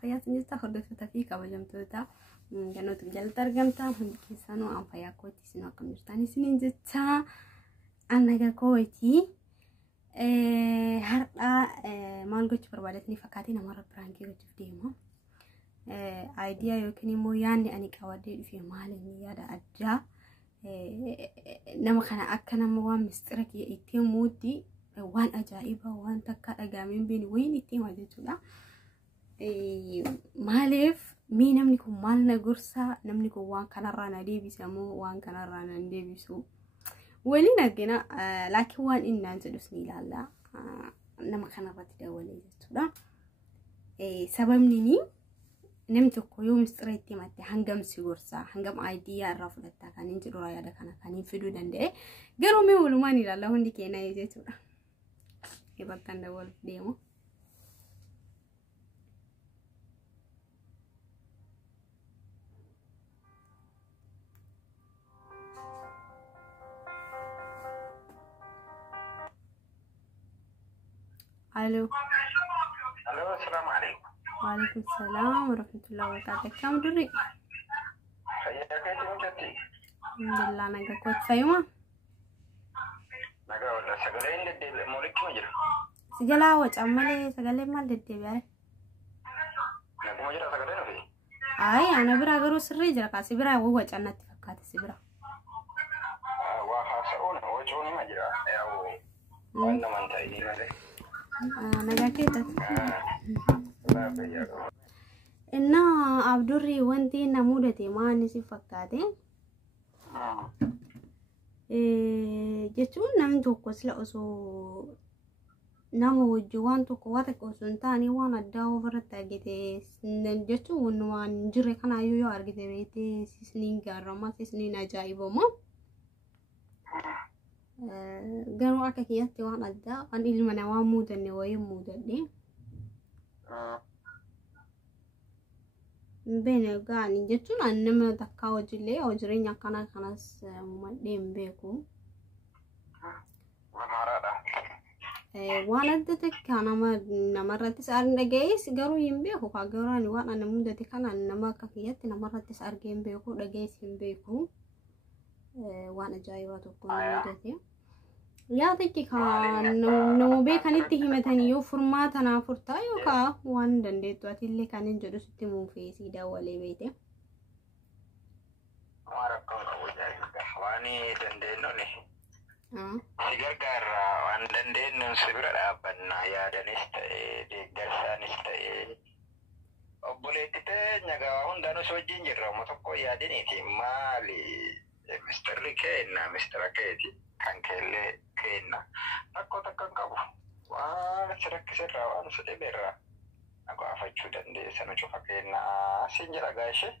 fayyaa sinista hordoftoota fi kabajamtoota gannoota jalatti argamta hundi keessanuu an fayyaa kootti isin akkam jirtan isiniin jecha annaga kooti har'a maal gochuu barbaadatanii fakkaatee namarra biraankii gochuuf deema. Idea yookiin immoo yaadni ani qabaddee dhufe maal inni yaada addaa nama kana akka nama waan mistira ittiin muutti waan ajaa'iba waan takka dhagaameen beeni wayin ittiin waa jechuudha. Maaliif mii namni kun maal na gorsa namni kun waan kanarraa na deebisa moo waan kanarraa na deebisu waliin argina laakiin waan inni naan jedhus ni ilaalla nama kanarratti dawalee jechuudha. Sababni ni namni tokko yoo mistira itti himatte hangam si gorsa hangam idea irraa fudhatta kan inni jedhu yaada kana kan hin fiduu danda'e garuu mee walumaan ilaalla hundi keenya jechuudha. Bakkan dawal deemu. Halo. Halo, assalamualaikum. Waalaikumsalam warahmatullahi wabarakatuh. Kamu duri? Saya kaji mujati. Alhamdulillah naga kuat sayuma. Naga wala sagale inde de molik mujira. Sigala wac amale sagale mal dedde bare. Naga mujira sagale no fi. Ay ana bira garu sirri jira ka sibira wo wac annati fakkaate sibira. Wa hasauna wajuni mujira yawo. Wanda man ta ini bare. Naga kita. La bayya. Inna abdurri wanti namudate maani si fakkaate. Jechuun namni tokko sila osoo nama wajjin waan tokko waan tokko osoo hin taane waan addaa ofirratti argite jechuun waan jirre kanaayyuu yoo argite beekte sisniin gaarrama sisniin ajaa'ibama. Garuu akka kiyyatti waan addaa waan ilma namaa muudanne wayii muudadhe. Bene gaani jechuun nama takka hojiilee hojireenya akkana kanas madhee hin beeku. Waan adda takka namarrattis dhagayees garuu hin beeku kaa garuu waan ana mudate kana nama akka kiyyatti namarrattis argee hin beeku dhagayees hin beeku. Waan ajaa'ibaa tokko mudate. Yaadaki kan nama beekanitti himatanii yoo furmaata naa furtaa yookaan waan dandeettu atillee kan hin jedhu sitti muufee si dawalee beekte. Waani dandeenyuuni. Si gargaara waan dandeenyuun si bira dhaabbannaa yaadanis ta'ee deeggarsaanis ta'ee obboleetti ta'e nyagaa hundaanuu si wajjin jirra amma tokko yaadiniiti maali mistirri keenna mistira keeti kan keellee keenna akkoo takkan qabu waan si rakkisirraa waan si dhibeerraa nagaafachuu dandeessan cufa keenna siin jedha gaashee.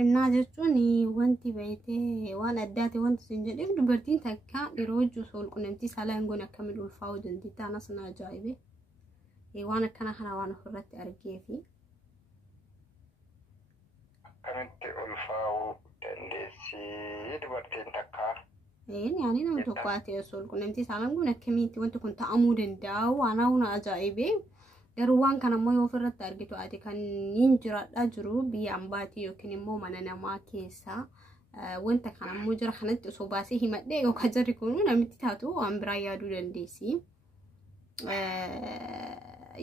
Innaa jechuun wanti beekte waan addaati wanti siin jedheef dubartiin takka yeroo hojii osoo qunnamtii saalaan goon akkamiin ulfaa'uu dandeetti anas na ajaa'ibe waan akkana kana waan ofirratti argee fi akkamitti ulfaa'uu dandeessi dubartiin takka. Yani nama tokko ate osoo qunnamtii saalaan goon akkamitti wanti kun ta'amuu danda'a waan hauna ajaa'ibe. Garuu waan kana immoo yoo ofirratti argitu ati kan hin jiraadhaa jiru biyya ambaatii yookiin immoo mana namaa keessa wanta kana immoo jira kanatti osoo baasee himadhee yookaan jarri kun namitti taatu waan biraa yaaduu dandeessi.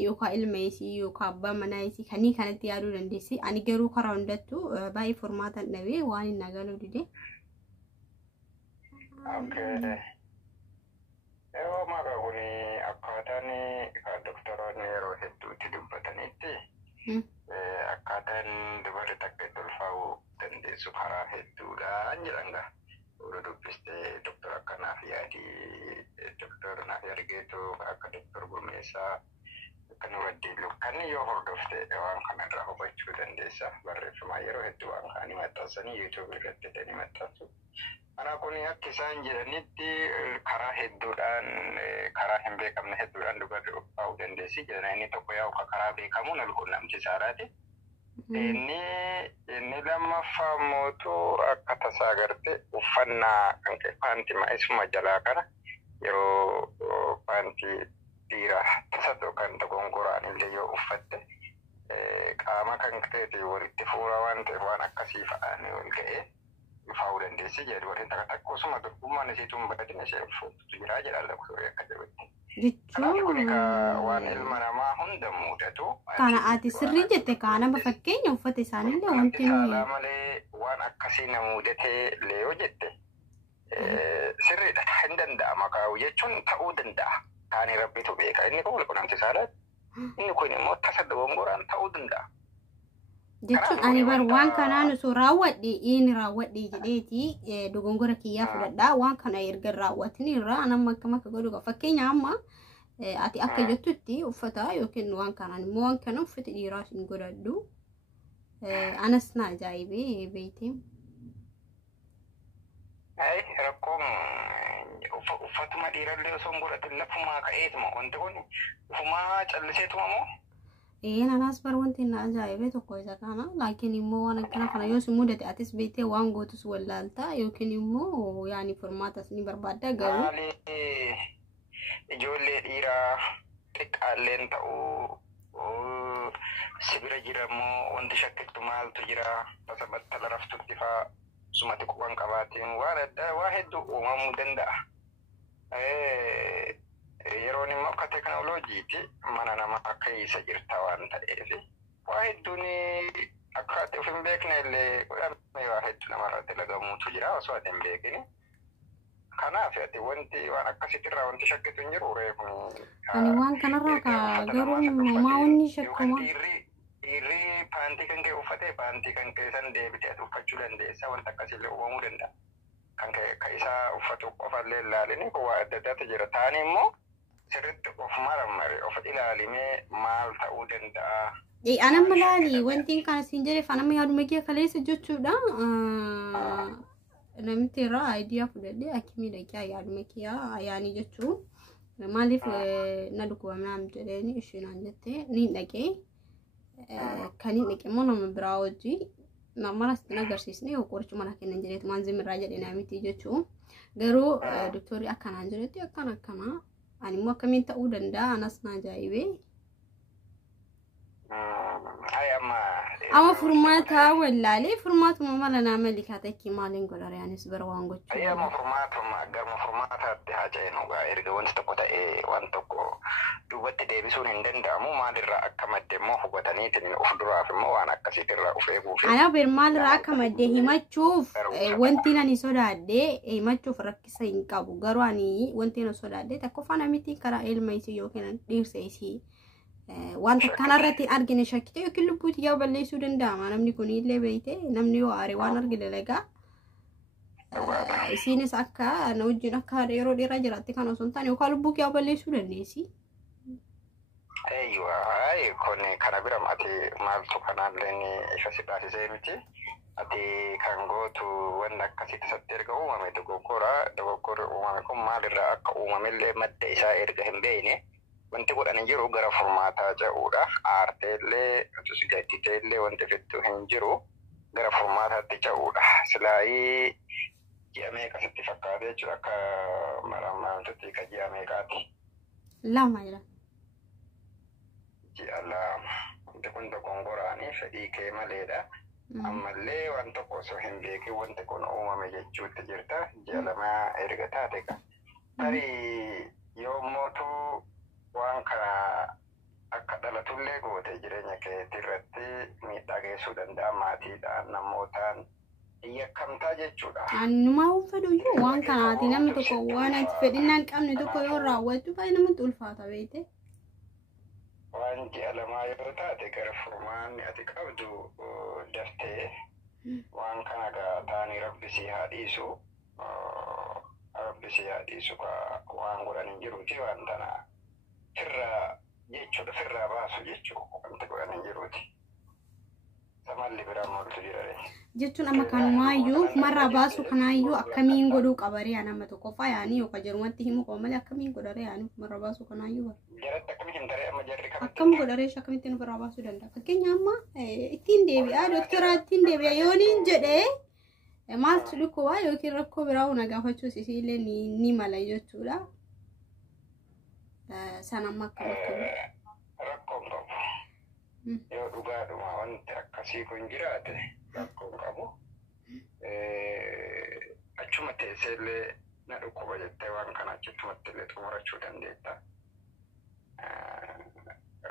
Yookaan ilma isii yookaan abbaa manaa isii kanii kanatti yaaduu dandeessi. Ani garuu karaa hundattuu baay'ee furmaatan dhabee waan hin nagaluu dide. Yoo maqaa kun akkaataan kan doktoroonni yeroo hedduutti dubbatanitti akkaataan dubarri takka itti ulfaa'uu dandeessu karaa hedduudhaan jedhanga. Yeroo dubbiste doktora akkanaaf yaadii doktora naaf argeetu akka doktor Gurmeessaa kan waddeelu kan yoo hordofte waan kanarraa hubachuu dandeessa. Barreeffama yeroo hedduu waan kaanii maxxansanii yuutuubii irratti ni maxxansu. Ana kun akka isaan jedhanitti karaa hedduudhaan karaa hin beekamne hedduudhaan dubarri ulfaa'uu dandeessi jedhana inni tokko yaa karaa beekamuun alquunnamti saaraati. Inni lammaffaa mootuu akka tasaa agarte uffannaa kan paantii maa'isuma jalaa kana yeroo paantii dhiiraa tasa kan dogongoraan illee yoo uffatte qaama kan ta'e walitti fuura waan ta'eef waan akkasii fa'aan ol ga'ee faa'uu dandeessi jedhu warreen akkasuma dorgummaan isiituun badin ishee fuutu jiraa jedhalla kuturii akka jirutti. Kanaaf kun waan ilma namaa hunda mudatu. Kana ati sirrii jette kana fakkeenya uffata isaaniillee wanti nuyi malee waan akkasii na mudatee leeyoo jette sirriidha hin danda'ama kaa'u jechuun ta'uu danda'a. Kaanii rabbitu beeka inni kun walqunnamti saalaati. Inni kun immoo tasa dogongoraan ta'uu danda'a. Jechuun ani bar waan kanaan osoo raawwadhe inni raawwadhe jedheeti dogongora kiyyaa fudhadhaa waan kana erga raawwatin irraa anamma akka godhu fakkeenya amma ati akka jettutti uffata yookiin waan kanaan immoo waan kana uffata dhiiraas hin godhadhu anas na ajaa'ibee beeyte. Rakkoon uffatuma dhiirallee osoo hin godhatin lafumaa ka'eetuma wanti kun ufumaa calliseetuma moo? Nanas bar wanti na ajaa'ibee tokko isa kana laakiin immoo waan akkana kana yoo si mudate atis beektee waan gootus wallaalta yookiin immoo yaani furmaatas ni barbaadda garuu ijoollee dhiiraa xiqqaalleen ta'uu sibira jiramoo wanti shakkittu maaltu jira tasa battala raftutti faa sumati quban qabaatiin waan adda waa hedduu uumamuu danda'a. Yeroon immoo akka teknooloojiiti mana nama akka isa jirta waan ta'eef waa hedduun akka ati of hin beekne illee godhamee waa hedduu namarratti lagamuutu jira osoo ati hin beekne. Kanaaf ati wanti waan akkasitirraa wanti shakkitu hin jiru reefuu. Ani waan kanarraa garuu namaa wanni shakkuma. Dhiirri paantii kan kee uffatee paantii kan kee san deebitee ati uffachuu dandeessa wanta akkasiillee uumamuu danda'a. Kan isaa uffatu qofallee ilaalini waa adda addaatu jira. Taani immoo sirriitti of maramare of ilaalimee maal ta'uu danda'a. Anamma laali wanti kana siin jedheef anamma yaaduma kee kaleessa jechuudha. Namni irraa aayidiyaa fudhadhee akkamii dhaqee yaaduma kee yaani jechuun maaliif na dhukkubamnaam jedheeni isheenaan jettee ni dhaqee kan hin dhaqee immoo nama biraa hojii nama sitti agarsiisne qoricha mana kennan jedheetu waan zimirraa jedhee naamiti jechuun garuu doktorri akkanaan jedhetti akkana ani immoo akkamiin ta'uu danda'a anas na ajaa'ibee. Ama furmaata wallaalee furmaatuma mala nama likaata ekki maaliin godhare anis bara waan gochuu. Ayyaama garma furmaataatti haa ceenu gaa erga wanti tokko ta'ee waan tokko duubatti deebisuun hin danda'amu maalirraa akka madde immoo hubataniitiin of duraaf immoo waan akkasiitirraa of eeguuf. Ana bir maalirraa akka madde himachuuf wanti nani sodaadhee himachuuf rakkisa hin qabu garuu ani wanti na sodaadhee tokkoffaa namitti karaa ilma isii yookiin dhiirsa isii. Wanta kanarratti argine shakkite yookiin lubbuuti yaa balleessuu danda'ama namni kun illee beeyte namni yoo aare waan argine lagaa isiinis akka na wajjin akka yeroo dheeraa jiraatte kan osoo hin taane yookaan lubbuu yaa balleessuu dandeessi. Kun kana bira ati maaltu kanaallee ifa si taasisee miti ati kan gootu wanti akkasitti satti erga uumame dogoggora uumame kun maalirraa akka uumamellee madda isaa erga hin beekne. Wanti godhan jiru gara furmaataa jedhuudha. Aarteellee gadditeellee wanti fittu hin jiru gara furmaataatti jedhuudha. Silaayii ji'a meeqa sitti fakkaatee jechuudha akka marammaantutti ka ji'a meeqaati. Lama jira. Ji'a lama. Wanti kun dogongoraanii fedhii kee maleedha. Ammallee waan tokko osoo hin beekin wanti kun uumame jechuutti jirta. Ji'a lama erga taate ka. Tarii yoo mootuu waan kana akka dhalatullee goote jireenya keetii irratti miidhaa geessuu danda'a maatiidhaan namootaan yakkamtaa jechuudha. Anuma uffatu iyyuu waan kanaati namni tokko waan ati fedhinnaan qabne tokko yoo raawwatu baay'ee namatti ulfaata beekte. Waan ji'a lamaa yoo taate gara furmaanni ati qabdu daftee waan kana taanii rabbisii haa dhiisu waan godhan hin jiruuti waan tanaa. Firraa jechuudha firraa baasu jechuudha wanti godhan hin jiruuti. Samalli biraan maaltu jira jechuun amma kanumaayyuu marraa baasu kanaayyuu akkamiin godhuu qabaree nama tokkoffaa yaanii yookaan jirumatti himu qaba malee akkamiin godharee yaanii marraa baasu kanaayyuu bara. Jaratti akkamiin hin taree amma jarri kamitti. Akkam godharee akkamitti nu birraa baasuu danda'a. Fakkeenya amma ittiin deebi'aa doktara ittiin deebi'a yooniin jedhee maaltu dhukkubaa yookiin rakkoo biraa una gaafachuus isiillee ni mala jechuudha. Sana makka Rakkoon qabu. yoo dhugaadhuma wanti akkasii kun jiraate rakkoo qabu achuma teesseellee na dhukkuba jettee waan kana achumatti illee xumurachuu dandeetta.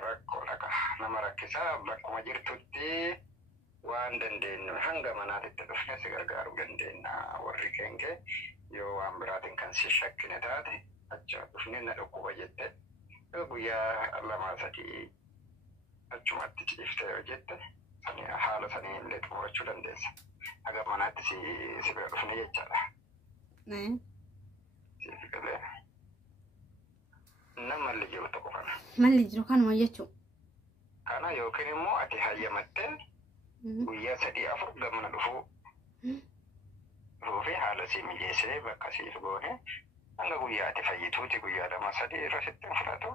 Rakkoodha ka nama rakkisaa bakkuma jirtutti waan dandeenyu hanga manaatitti dhufne si gargaaruu dandeenya warri keenya yoo waan biraatiin kan si shakkine taate acha dhufne na dhukkuba jette guyyaa 2-3 achumatti ciiftee yoo jette haala sanii illee xumurachuu dandeessa. Haga manaatti si bira dhufne jechaadha. Siif galee namalli jiru tokko kana. Malli jiru kanuma jechuun. Kana yookiin immoo ati hayyamattee guyyaa 3-4 gamana dhufuu fi haala si mijeessee bakka siif goone hanga guyyaa ati fayyituuti guyyaa 2-3 irra sitti fudhatu.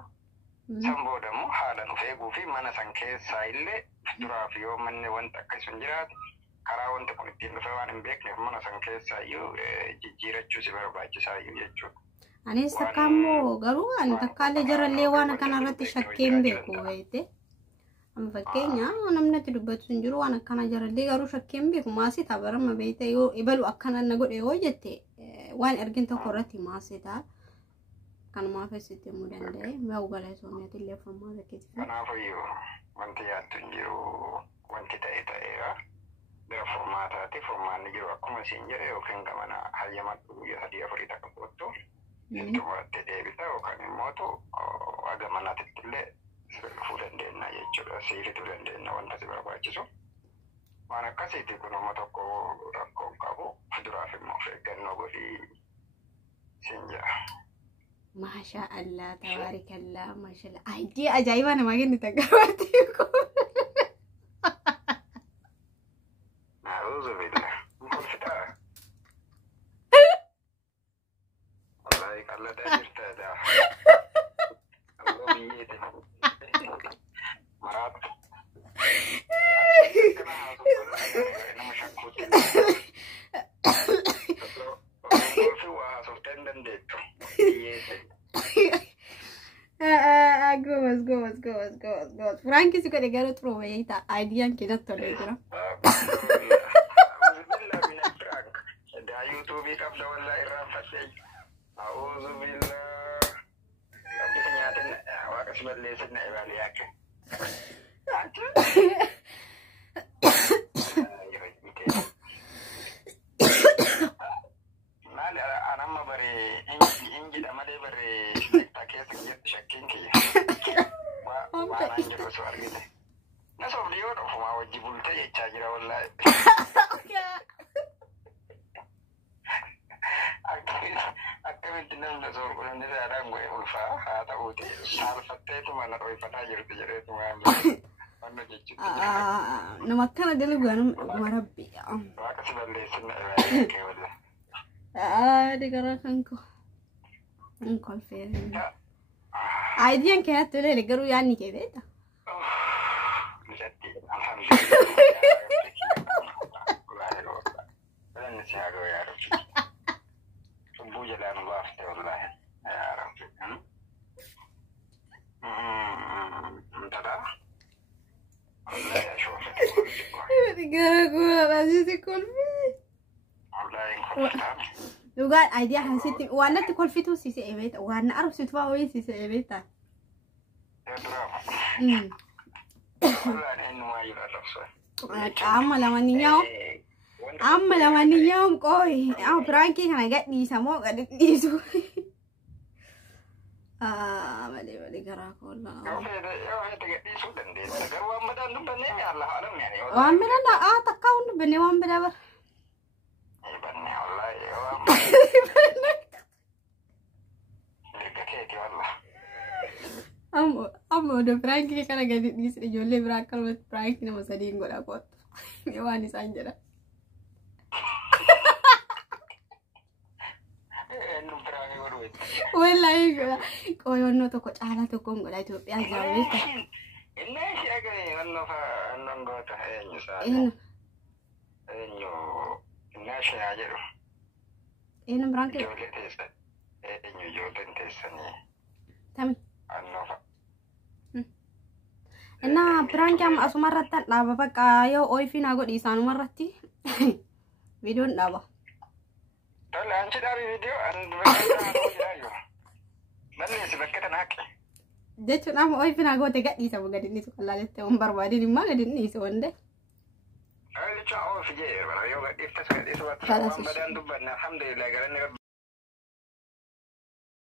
San booda immoo haala nuuf eeguu fi mana san keessaa illee duraaf yoo manni wanta akkasuma jiraate karaa wanti kun ittiin dhufe waan hin beekneef mana san keessaa iyyuu jijjiirachuu si barbaachisaa iyyuu jechuudha. Anis takka ammoo garuu ani takkaallee jarallee waan akkana irratti shakkeen beeku wayite. Amma fakkeenya namni itti dubbatu hin jiru waan akkana jarallee garuu shakkeen beeku maasii tabarama beekte yoo ibalu akkana na godhe yoo jette waan ergin tokko irratti maasii ta'a. Kanumaaf asitti himuu danda'e bahu galee soomiyyaatti illee furmaata keessatti. Kanaafiyyuu wanti yaaddu hin jiru wanti ta'eera. Gara furmaataatti furmaanni jiru akkuma siin jedhe yookiin gamana hayyamadhu guyyaa 3-4 takka boottu ittumuratti deebita yookaan immoo haga manaatitti illee dhufuu dandeenya jechuudha. Siifituu dandeenya wanta si barbaachisu. Waan akkasiiti kun amma tokko rakkoo qabu duraaf immoo of eeggannoo godhii siin jedha. Masha Allah, tabarakallah, masha Allah. Idea ajaiba nama gini tagawati ko. A'udzu billah. Mufta. Wallahi kalau dah cerita dah. Allah biyete. Marat. Nama syakuti. Gos. Frankie suka negara terus ya ita idea yang kita tolak itu. Ada YouTube kap dah wallahi rafat. Auzubillah. Tapi ternyata awak sebenarnya senang balik. Anamma bare inji da male bare take sun shakkin ki wa nan jiro so argite na so biyo do kuma wajibul ta ya jira wallahi akkamin dinan da so ko ne da ran goy ulfa ha ta uti sal fatte to mana roi fata jirti jere to wannan jicci na makana delu gwanin marabbi ba ka siballe sunna ke wallahi digarakanko engkol fere idea yang kayak tuh deh garu yani kayak beta digaraku masih sekolfi Lugar idea hasil warna tu kolfitu sisi event warna arus itu apa sisi event ta. Amma lama ninyau koi. Frankie kan agak ni sama agak ni su. Balik gerak Allah. Wambedan dah tak kau tu benih wambedan ber. Amo udah Frankie karena gadit di sini jole berakal buat Frankie nama sedih gue dapat. Mewah nih sanjara. Wallahi gue. Kau yang no toko cara toko gue lah itu biasa jauh. Ini sih agak anu gue tuh enyo Nashe aja loh. Ini berangkat. Jole tesa. Jole tesa nih. Tami. Anu. Nah, prank yang asumarratan laba bakka yo oifin ago di sanu marratti. Video laba. Tole anchi dari video and video. Nanti sebeketa nak. Jechuun amma oifin ago te gadhiisa gadinni su qalaalette on barbaadin imma gadinni su onde. Ay, ciao, fije, bara yo gadhiisa gadhiisa waan badan dubbanna alhamdulillah garanne